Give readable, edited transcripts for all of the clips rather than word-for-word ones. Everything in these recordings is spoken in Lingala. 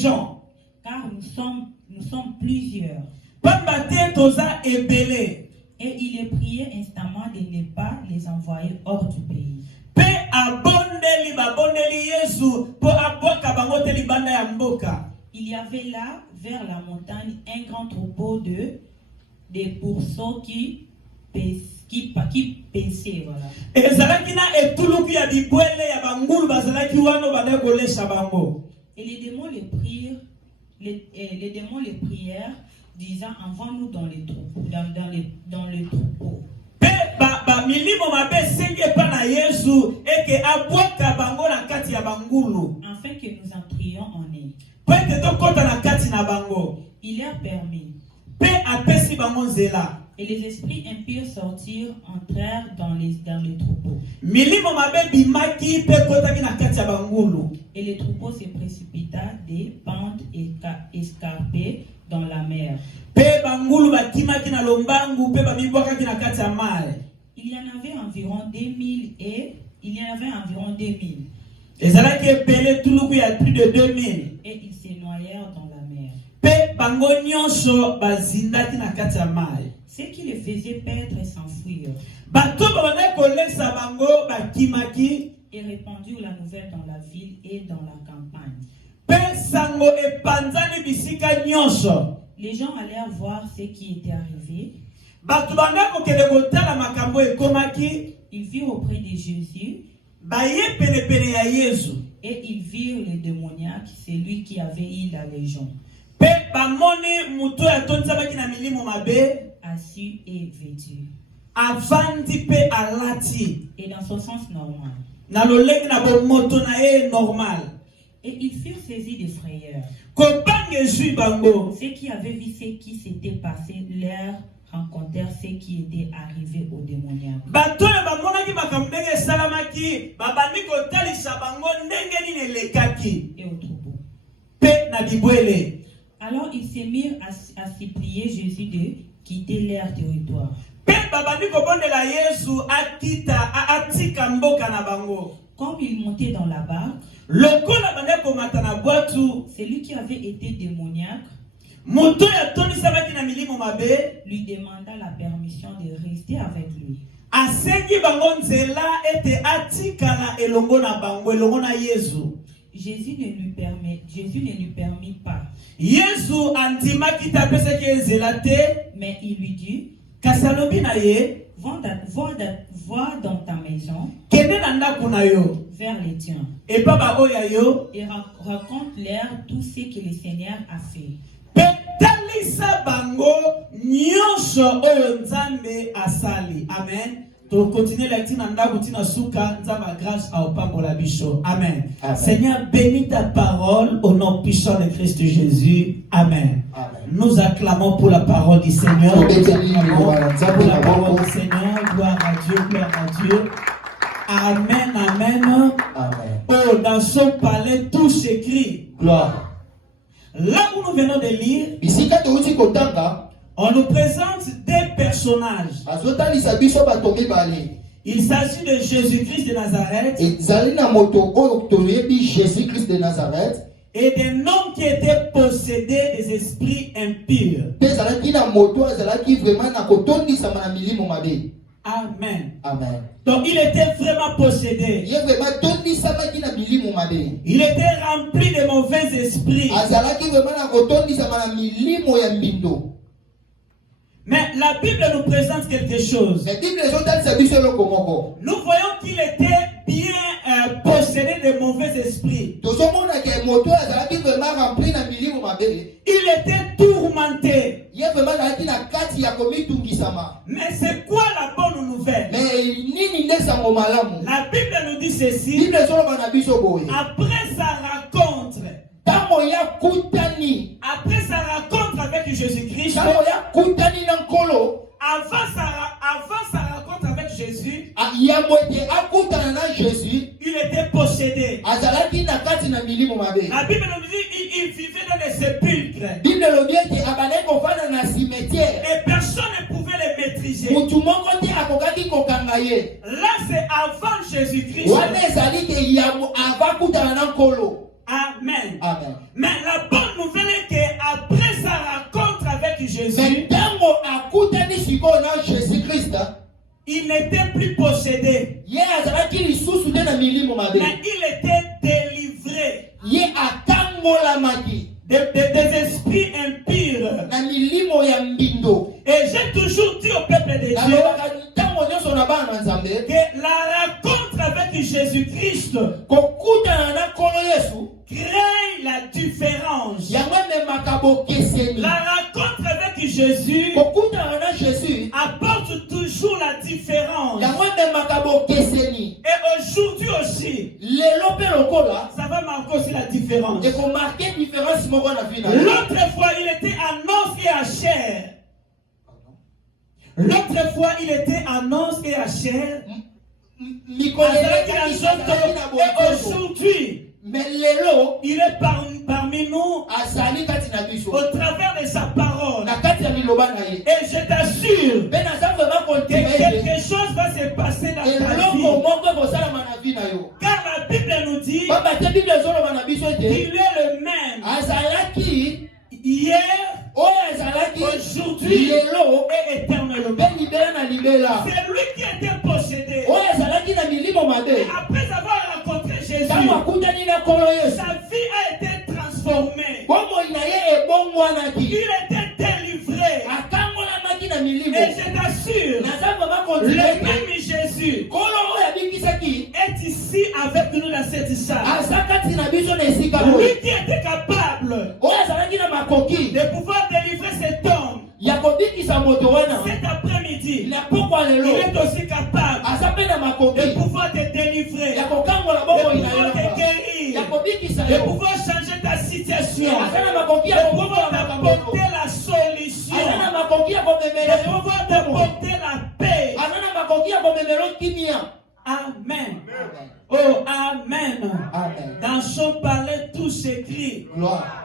gens. Car nous sommes plusieurs. Et il est prié instamment de ne pas les envoyer hors du pays. Il y avait là, vers la montagne, un grand troupeau de pourceaux qui paissaient. Voilà. Et les démons les prièrent, disant, envoie-nous dans les troupeaux, dans le troupeau. Afin que nous entrions en eux. Il leur permit. Et les esprits impurs sortirent, entrèrent dans les troupeaux. Et les troupeaux se précipita des pentes escarpées dans la mer. Il y en avait environ 2000 et il y en avait environ 2000. Et ils se noyèrent dans la mer. Ce qui les faisait perdre et s'enfuir. Et répandirent la nouvelle dans la ville et dans la campagne. Les gens allèrent voir ce qui était arrivé. Ils virent auprès de Jésus. Et ils virent le démoniaque, celui qui avait eu la légion, assis et vêtu. Et dans son sens normal. Et ils furent saisis de frayeur. Ceux qui avaient vu ce qui s'était passé leur rencontrèrent ce qui était arrivé au démoniaque. Et au troupeau. Alors ils se mirent à supplier Jésus de quitter leur territoire. Comme il montait dans la barque, celui qui avait été démoniaque lui demanda la permission de rester avec lui. Jésus ne lui permit pas. Mais il lui dit, va dans ta maison vers les tiens et raconte-leur tout ce que le Seigneur a fait. Amen. Donc continuez la lecture grâce au Papa la Bichot. Amen. Seigneur, bénis ta parole au nom puissant de Christ Jésus. Amen. Amen. Nous acclamons pour la parole du Seigneur. Pour la parole du Seigneur. Gloire à Dieu, gloire à Dieu. Amen, amen. Amen. Oh, dans son palais, tout s'écrit. Gloire. Là où nous venons de lire, on nous présente des personnages. Il s'agit de Jésus-Christ de Nazareth et des hommes qui étaient possédés des esprits impurs. Amen. Amen. Donc il était vraiment possédé. Il était rempli de mauvais esprits. Mais la Bible nous présente quelque chose. Nous voyons qu'il était bien possédé de mauvais esprits. Il était tourmenté. Mais c'est quoi la bonne nouvelle? La Bible nous dit ceci. Après sa rencontre avec Jésus-Christ, avant sa rencontre avec Jésus, il était possédé. La Bible nous dit il vivait dans les sépulcres. Et personne ne pouvait les maîtriser. Là, c'est avant Jésus-Christ. Amen. Amen. Mais la il n'était plus possédé, Ye azalaki lisusu te na milimo mabe. mais il était délivré Ye akangolamaki des esprits impurs. na milimo ya mbindo. Et j'ai toujours dit au peuple de Dieu Nalobaka ntango nyonso na bana na Nzambe que la rencontre avec Jésus-Christ kokutana na Nkolo Yesu crée la différence. yango ememaka bokeseni. La rencontre avec Jésus Kokutana na Jésus apporte toujours la différence. yango ememaka bokeseni. Et aujourd'hui aussi, Lelo mpe lokola ça va marquer aussi la différence. ekomarke différence moko na vie na yo. L'autre fois, il était en os et à chair. L'autre fois, il était en os et à chair. Mikolo Azalaki na elekaki nzoto. azalaki na Et bokoto. aujourd'hui, Mais lelo il est parmi nous azali kati na biso au travers de sa parole. na kati ya liloba na ye. Et je t'assure Mpe naza vraiment que kontima quelque ete chose va se passer dans ta eloko vie. moko ekosalama na vie na yo. Car la Bible nous dit Pamba te Bible ezoloba na biso ete qu'il est le même azalaki hier, oyo azalaki aujourd'hui lelo et éternellement. mpe libela na libela. C'est lui qui était possédé. Oyo azalaki na milimo Et mabe après avoir rencontré Jésus, ntango akutani na Nkolo Yesu sa vie a été transformée. bomoi na ye ebongwanaki Il était délivré. akangolamaki na milimo. Et je t'assure, naza vraiment le kontima ete même Jésus Nkolo oyo abikisaki est ici avec nous dans cette salle. aza kati na biso na esika Lui oyo qui était capable oyo azalaki na makoki de pouvoir délivrer cet homme ya kobikisa moto wana cet après-midi, na pokwa il lelo est aussi capable aza mpe na de makoki pouvoir te délivrer, ya kokangola de bomoi na pouvoir te yo ya guérir, kobikisa de yo pouvoir changer ta situation, aza na makoki ya de pouvoir kobokola makambo t'apporter la solution, aza na makoki ya komemela de yo pouvoir t'apporter la paix. aza na makoki ya komemela yo kimia. Amen. Oh, Amen. Amen. Dans son palais, tout s'écrit. Gloire.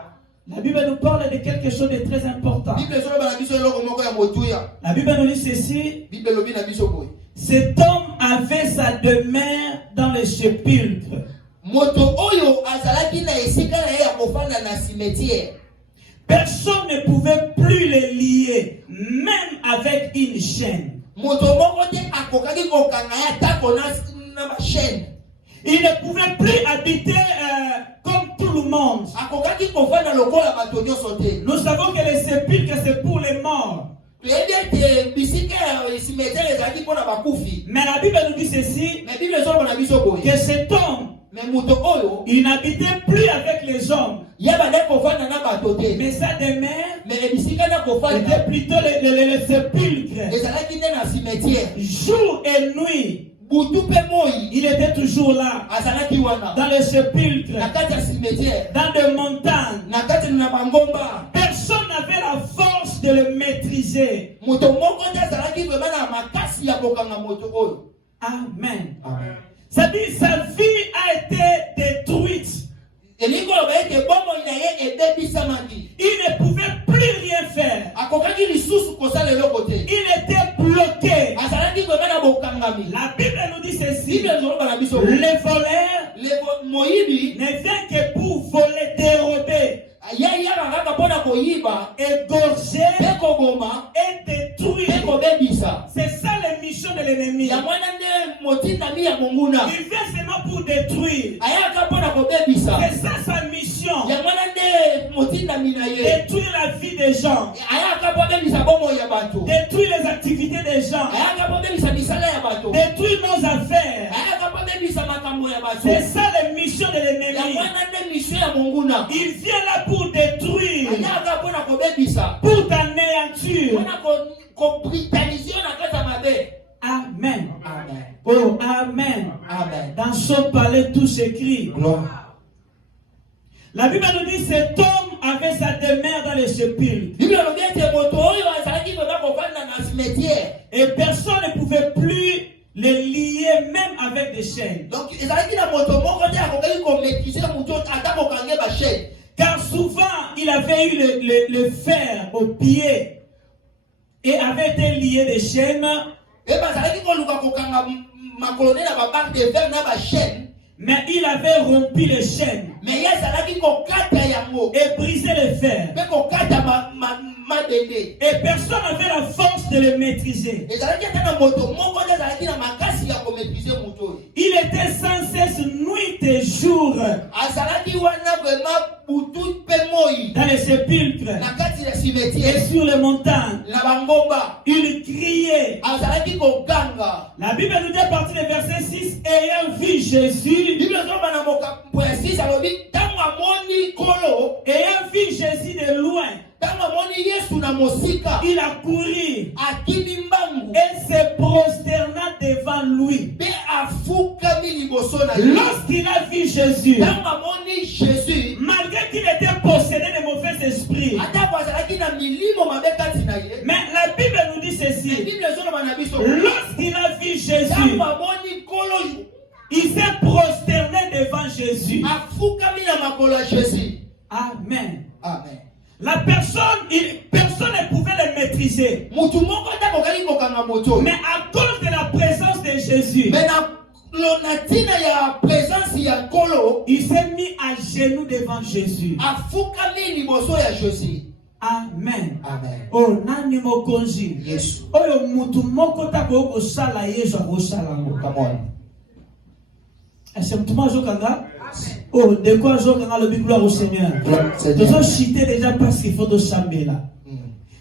La Bible nous parle de quelque chose de très important. Bible ezoloba na biso eloko moko ya motuya. La Bible nous dit ceci. Bible elobi na biso boye. Cet homme avait sa demeure dans le sépulcre. Moto oyo azalaki na esika na ye ya kofanda na cimetière. Personne ne pouvait plus le lier, même avec une chaîne. Moto moko te akokaki kokanga ya tako na chaîne. Il ne pouvait plus habiter comme tout le monde. Akokaki kofanda lokola bato nyonso te. Nous savons que le sépulcre, c'est pour les morts. Toyebi ete bisika ya cimetière ezalaki mpo na bakufi. Mais la Bible nous dit ceci, Mais Bible ezoloba na biso boye. que cet homme, Mais moto oyo il n'habitait plus avec les hommes, ye bade kofanda na bato te. mais sa demeure Mais bisika na était kofanda plutôt le sépulcre. ezalaki nde na cimetière. Jour et nuit, Butu mpe moi il était toujours là, azalaki wana dans le sépulcre, na kati ya cimetière, dans des montagnes. na kati na bangomba. Personne n'avait la force de le maîtriser. Moto moko te azalaki vraiment na makasi ya kokanga moto oyo. Amen. Amen. Ça dit, sa vie a été détruite. Elingo loba ete bomoi na ye ebebisamaki. Il ne pouvait plus rien faire. Akokaki lisusu kosala eloko te. Il était bloqué. Azalaki vraiment na bokangami. La Bible nous dit ceci. Bible ezoloba na biso. Les voleurs Moyibi ne viennent que pour voler, dérober, yaka kaka mpona koyiba égorger mpe koboma et mpe détruire. kobebisa. C'est ça la mission de l'ennemi. Ya mwana nde motindami ya monguna Il vient seulement pour détruire. ayaka mpona kobebisa. C'est ça sa mission. Ya mwana nde motindami na ye Détruire la vie des gens. ayaka mpo abebisa bomoi ya bato. Détruire les activités des gens. Ayaka mpo abebisa misala ya bato. Détruire nos affaires. Ayaka mpo abebisa makambo ya bato. C'est ça la mission de Ya l'ennemi. mwana nde mission ya monguna Il vient là pour détruire, ayaka mpona kobebisa, pour t'anéantir. mpona kobrutalize yo na kati ya mabe. Amen. Amen. Oh, Amen. Amen. Dans son palais, tout s'écrit. Gloire. La Bible nous dit cet homme avait sa demeure dans le sépulcre. Bible elobi ete moto oyo azalaki kona kovanda na cimetière. Et personne ne pouvait plus le lier, même avec des chaînes. Donc ezalaki na moto moko te akokaki komaîtriser moto ata kokange bachaîne. Car souvent, il avait eu le fer au pied et avait été lié des chaînes. Et bazalaki koluka kokanga makolo na babarre de fer na bachaîne. Mais il avait rompu les chaînes Mais ye azalaki kokata yango et brisé les fers. mpe kokata mabende. Et personne n'avait la force de le maîtriser. Ezalaki ata na moto moko nde azalaki na makasi ya komaîtriser moto oyo. Il était sans cesse nuit et jour Azalaki wana vraiment butu mpe moi dans les sépulcres na kati ya et cimetière sur les montagnes. na bangomba. Il criait. Azalaki koganga. La Bible nous dit à partir du verset 6, ayant vu Jésus, Bible ezoba na mokambo ya 6 alobi ntango amoni kolo, ayant vu Jésus de loin, ntango amoni Yesu na mosika, il a couru akimi mbangu et se prosterna devant lui. mpe afukami liboso na ye. Lorsqu'il a vu Jésus, Ntango amoni Jésus, malgré qu'il était possédé de mauvais esprits, atako azalaki na milimo mabe kati na ye, mais la Bible nous dit ceci. Bible ezoloba na biso Lorsqu'il a vu Jésus, ntango amoni kolo il s'est prosterné devant Jésus. afukami na makolo ya Jésus. Amen. Amen. La personne, personne ne pouvait le maîtriser. Mutu moko atakokaki kokanga moto, Mais à cause de la présence de Jésus, mais na tina ya présence ya kolo, il s'est mis à genoux devant Jésus. afukami liboso ya Jésus. Amen. Amen. Oh, nani mokonzi. Yesu. Oyo mutu moko tako kosala Yesu akosala ngo. Come on. Est-ce que mutu moko azokanga? Oh, de quoi azokanga le gloire au Seigneur. Seigneur. Nous cité déjà parce qu'il faut de chambela.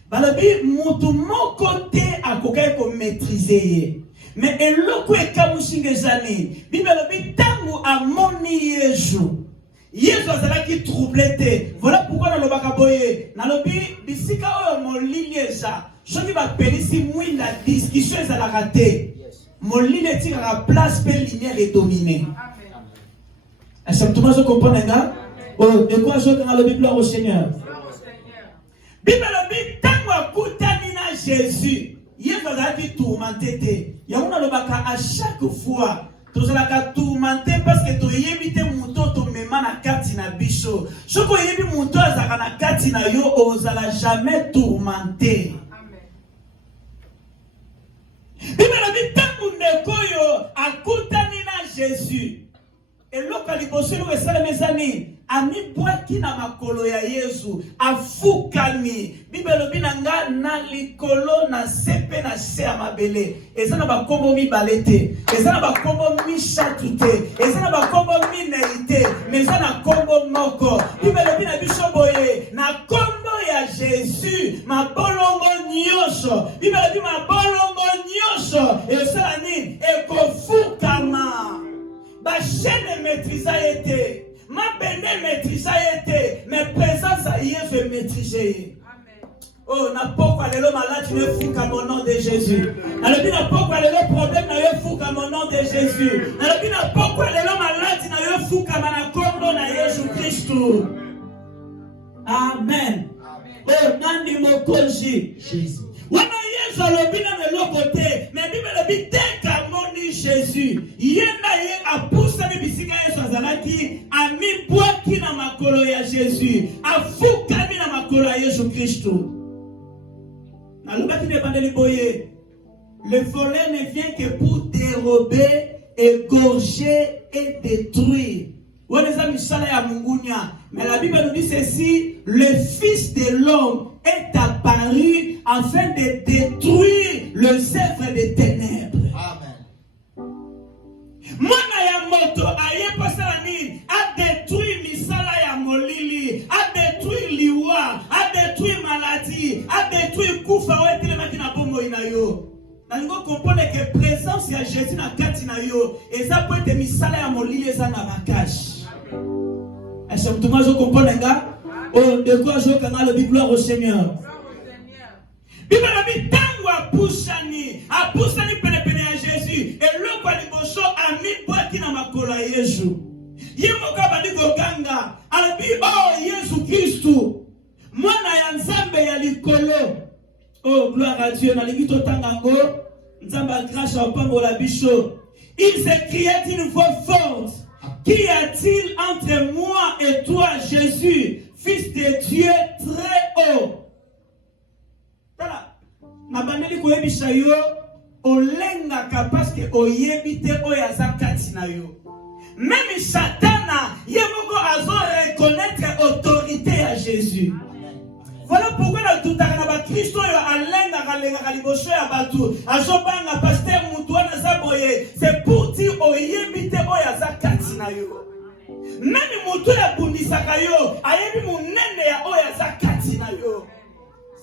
Balobi mutu moko te akokai ko maîtriser. Mais eloko ekamusinga zani. Bibalobi tangu amoni Yesu. Yesu azalaki troublé te. Voilà pourquoi na lobaka boye. Na lobi bisika oyo molili eza. Soki ba pelisi mwinda discussion ezalaka te. Molili etikaka place pe lumière est dominée. Est-ce que tout le monde comprend nga? Oh, de quoi je quand le gloire au Seigneur. Bible lobi tango akutani na Jésus. Yesu azalaki tourmenté te. Yango lobaka à chaque fois tozalaka tourmenté parce que toyebi te muto tomema na kati na biso. Soko yebi muto azaka na kati na yo ozala jamais tourmenté. Bible lobi tango ndeko yo akutani na Jésus. Eloko liboso eloko esalemi ezani amibwaki na makolo ya Yesu afukami. Bible lobi na nga na likolo na sepe na se ya mabele. Eza na bakombo mibale te, eza na bakombo mishatu te, eza na bakombo minei te, mais eza na kombo moko. Bible lobi na biso boye na kombo ya Jésus mabolongo nyonso. Bible lobi mabolongo nyonso esala nini ekofukama. Ba chaîne maîtrisa été, ma bende maîtrisa été, mais présence à Yesu maîtrisé. Oh, n'a pas quoi le malade tu ne fous qu'à mon nom de Jésus. Alors n'a pas quoi le problème n'a fou qu'à mon nom de Jésus. Alors n'a pas quoi le malade n'a fou qu'à mon combo na Jésus Christ. Amen. Oh, nandi mokonji Jésus. Wana Yesu alobina melo côté, mais Bible lobi teka moni Jésus. Yenda ye apusa ni bisika Yesu azalaki ami bwaki na makolo ya Jésus. Afukami na makolo ya Yesu Kristo. Na lobaki ne bandeli boye. Le voleur ne vient que pour dérober, égorger et détruire. Mais la Bible nous dit ceci, le Fils de l'homme est apparu afin de détruire le œuvre des ténèbres. Amen. Mwana ya moto aye pasala nini a détruire misala ya molili, a détruire liwa, a détruire maladie, a détruire kufa wetele makina bombo inayo. Nango comprendre que présence ya Jésus na kati na yo eza po ete misala ya molili eza na bakage. Est-ce que tout le monde comprend nga? Oh, de quoi je kanga le gloire au Seigneur. Bible nabi tango apusani pene ya Jésus et loko liboso ami bwaki na makolo ya Yesu. Yemo ka bandi goganga abi oh Yesu Kristo mwana ya Nzambe ya likolo. Oh, gloire à Dieu. Na limito tangango Nzamba grâce au pambola biso. Il s'écriait d'une voix forte. Qu'y a-t-il entre moi et toi, Jésus, Fils de Dieu très haut? Voilà. Nabandeli koyebisa yo olengaka parce que oyebite oyaza kati na yo. Même Satana yemoko azo reconnaître autorité à Jésus. Voilà pourquoi na tutaka na Kristo yo alenga liboso ya batu azobanga pasteur mutu wana zaboye c'est pour dire oyebite oya za kati na yo nani mutu ya bundisaka yo ayebi munene ya oya za kati na yo.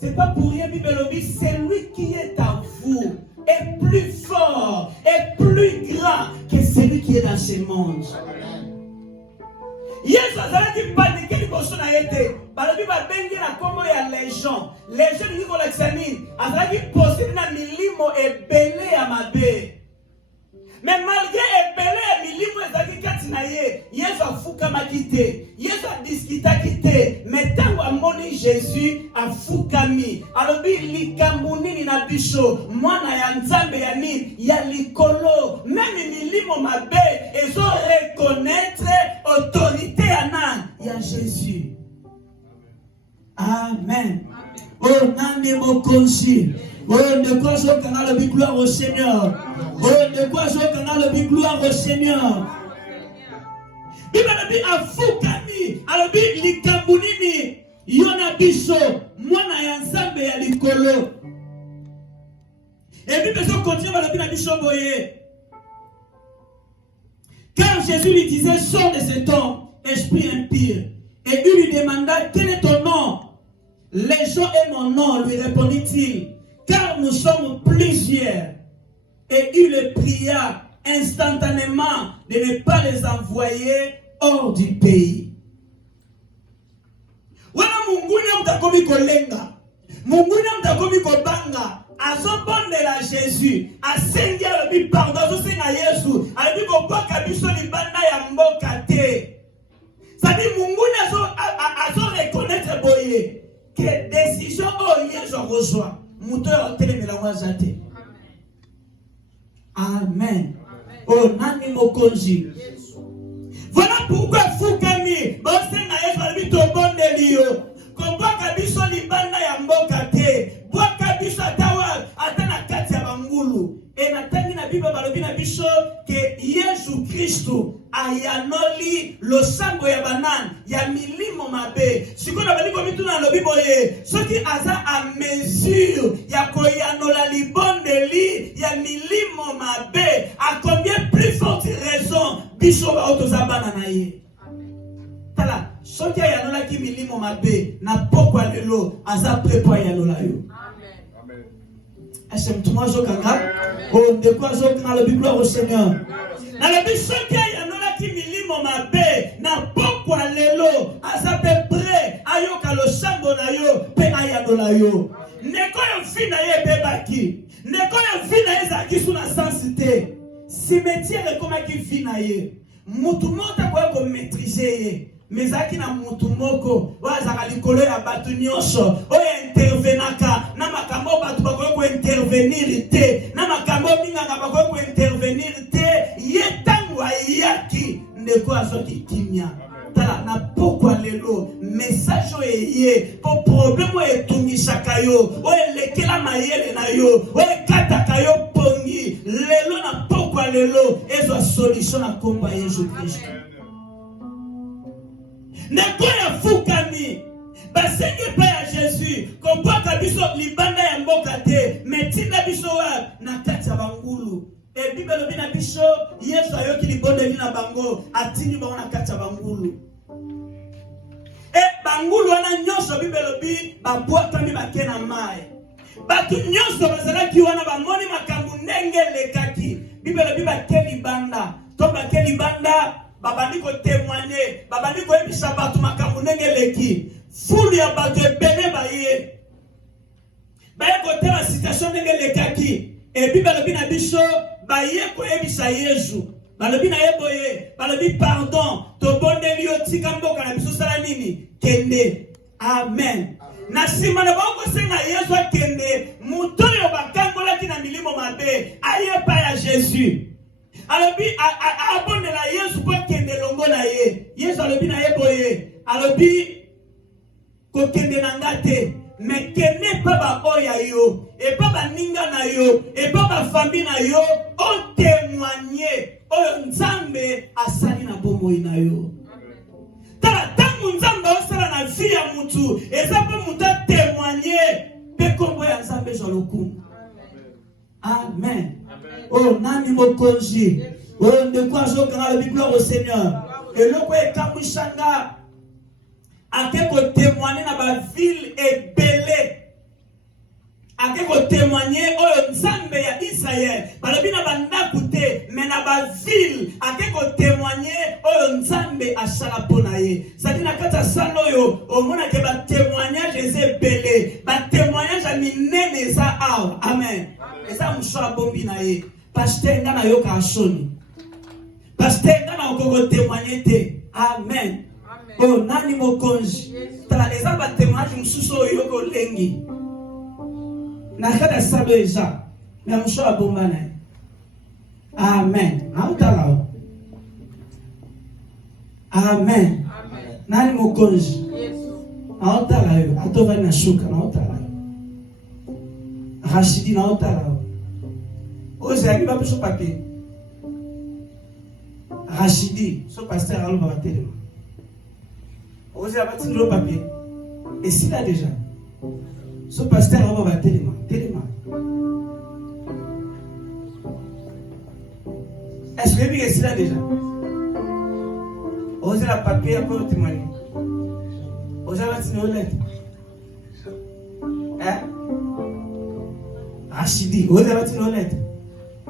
C'est pas pour rien Bible dit celui qui est en vous est plus fort et plus grand que celui qui est dans ce monde. Yesu azalaki panike liboso na yete balobi babengi na kombo ya légion ni kolakisa nini azalaki possédé na milimo ebele ya mabe mais malgré ebele ya milimo ezalaki kati na ye Yesu afukamaki te Yesu adiskitaki te mais ntango amoni Jésus afukami alobi likambo nini na biso mwana ya Nzambe ya nini ya likolo meme milimo mabe ezo reconnaître autorité ya Jésus. Amen. Oh, nani mokonzi. Oh, de quoi je canal le gloire au Seigneur. Oh, de quoi je canal le gloire au Seigneur. Bible bi afukami, alobi likambunini, yona biso, mwana ya Nzambe ya likolo. Et Bible so continue alobi na biso boye. Car Jésus lui disait, sors de cet homme, esprit impur. Et il lui demanda, quel est ton nom? Les gens et mon nom, lui répondit-il, car nous sommes plusieurs. Et il le pria instantanément de ne pas les envoyer hors du pays. Wana munguni mtakomi kolenga, munguni mtakomi kobanga. Azobondela Jésus, asengi alobi pardon, azosenga Yesu, alobi koboka biso libanda ya mboka te. Sabi munguni azo reconnaître boye que décision Yesu reçoit. Muto ya telemela mwaza te. Amen. Oh nani mokonzi. Voilà pourquoi fukami, bosenga Yesu alobi tobondeli yo. Koboka biso libanda ya mboka te. Boka biso atawa atana kati ya bangulu. E natangi na Bible balobi na biso ke Yesu Kristo ayanoli losango ya banani ya milimo mabe. Sikoyo baliko mituna lobi boye soki aza a mesure ya koyanola libondeli ya milimo mabe a combien plus forte raison biso ba otozabana na ye. Tala soki ayanolaki milimo mabe na pokwa lelo aza prepo ayanola yo. Est-ce que tout le monde oh, de quoi je dans la Bible au Seigneur? Dans la Bible, ce qu'il y a qui milimo mabe na pokwa lelo asa pe prêt ayoka lo sambo na yo pe ayanola yo. Neko yo fina ye bebaki. Neko yo fina ye zaki suna sensité. Cimetière comme qui fina ye. Mutu mota kwa ko maîtriser ye. Mezaki na mutu moko wazaka likolo ya batu nyonso oyo intervenaka na makambo batu bakoki ko intervenir te na makambo minganga bakoki ko intervenir te ye tango ayaki ndeko azoki kimia tala na pokwa lelo message eye po problème etungisaka yo oyo lekela mayele na yo oyo kataka yo pongi lelo na pokwa lelo ezo solution na komba Yesu Kristo. Nekoya fukami basenge pa ya Jésus komboka biso libanda ya mboka te metinda biso wa na kati ya bangulu e Bible lobi na biso Yesu ayoki libondeli na bango atini bango na kati ya bangulu e bangulu wana nyonso Bible lobi babwakami bakena mai batu nyonso bazalaki wana bamoni makambo ndenge lekaki Bible lobi bakeli banda to bakeli banda babandi ko témoigner babandi ko ebisa batu makambo ndenge leki fulu ya batu ebele baye ko tela situation ndenge lekaki e Bible lobi na biso baye ko ebisa Yesu balobi na yeboye balobi pardon to bondeli yo tika mboka na biso sala nini kende. Amen. Na sima na bako senga Yesu akende mutoyo bakangola kina milimo mabe aye pa ya Jésus alobi abondela Yesu kwa kende longo na ye Yesu alobi na ye boye alobi ko kende na ngate me kende pa ba oya yo e pa ba ninga na yo e pa ba famille na yo o témoigner o Nzambe asali na bomoi na yo tala tangu Nzambe osala na vie ya mutu eza po muta témoigner pe Amen. Oh, nani mokonzi. Oh, de quoi je grand le Bible au Seigneur. Et le quoi est kamushanga. A quelque témoigner dans ma ville est belé. A quelque témoigner oh nzambe ya Israël. Balobi na banda koute mais na ba ville a quelque témoigner oh nzambe asala ponaye. Ça dit na kata salo yo au mona ke ba témoignage est belé. Ba témoignage a minene za aw. Amen. Et ça msha bombi na ye. Pasteur ngana yo ka shoni. Pasteur ngana okoko témoigner te. Amen. Oh nani mokonzi. Tala eza ba témoignage msuso yo ko lengi. Na kada salo eza. Na msha bomba na. Amen. Na utala. Amen. Nani mokonzi. Na utala yo. Atova na shuka na utala. Rachidi na utala. Ose ali ba biso papier. Rachidi, so pasteur alo ba télé. Ose abati le papier. Et s'il a déjà. So pasteur alo ba télé. Est-ce que s'il a déjà? Ose la papier pour témoigner. Ose abati le lettre. Hein? Rachidi, ose abati le lettre.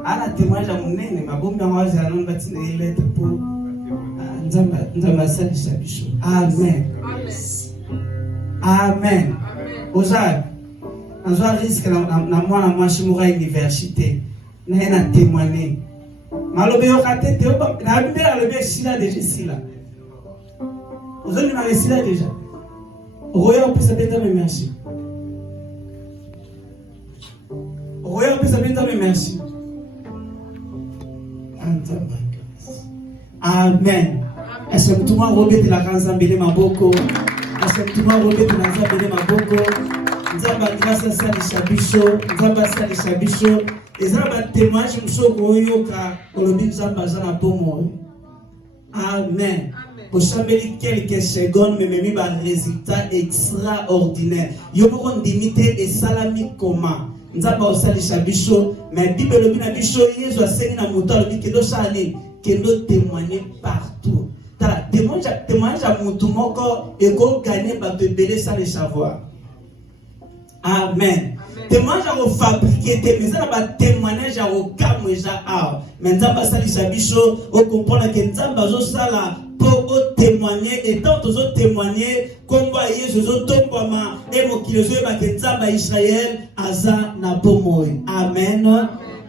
Ana témoignage à mon nez, ma bombe en rose, à l'on bâtit des lettres pour Nzamba Salisa Bichou. Amen. Amen. Ozak, on a risque na moi chez Moura Université. N'a témoigné. Malobe yo kate te na bibé la lobe sila déjà sila. Ozoni na sila déjà. Roya on peut s'appeler mais merci. Roya on peut s'appeler mais merci. Amen. Est-ce que tout le monde robé de la Kanzambele Maboko? Est-ce que tout le monde robé de la Kanzambele Maboko? Nzamba grâce à ça de Chabicho, Nzamba ça de Chabicho. Et ça va témoigner sur Koyoka, Kolobi Nzamba Zana Pomo. Amen. Pour changer quelques secondes, mais même un résultat extraordinaire. Yo pourront limiter et salami comment? Nzamba osali Chabicho, mais Bible le bina bicho Yesu aseni na moto le bi kedo sali. Que nous témoigner partout. Témoignage à mon moko et qu'on gagne par te belé sans le savoir. Amen. Témoignage à vous fabriquer, témoignage à vous kamouja à. Mais Nzamba sali sabicho, on comprend que Nzamba zo sala pour témoigner et tant aux témoigner comme voyez je zo tombama et mon kilozo ba que Nzamba Israël aza na pomoy. Amen.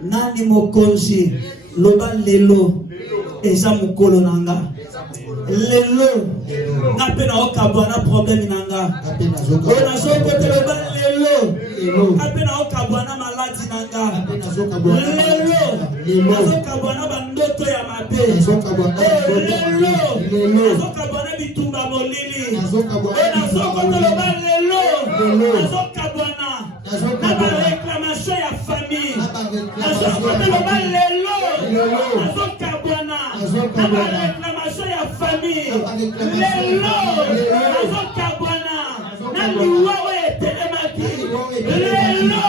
Nani mokonzi loba lelo. Eza mukolo nanga lelo na pena okabwana problème nanga ona soko teleba lelo na pena okabwana maladi nanga lelo okabwana bandoto ya mabe lelo okabwana bitumba molili ona soko teleba lelo okabwana na ba réclamation ya famille soko teleba lelo okabwana na réclamation ya famille lelo nazokabwana na liwawe etelemaki lelo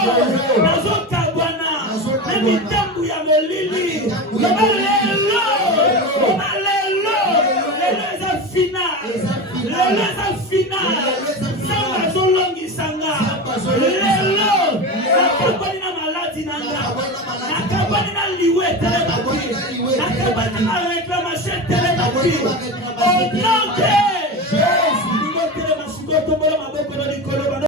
nazokabwana na mitambu ya molili loba lelo eza final samba azolongisanga lelo nakabwani na maladi nanga nakabwani na liwe etelemaki nakabwani na réclamation etelemaki au nom de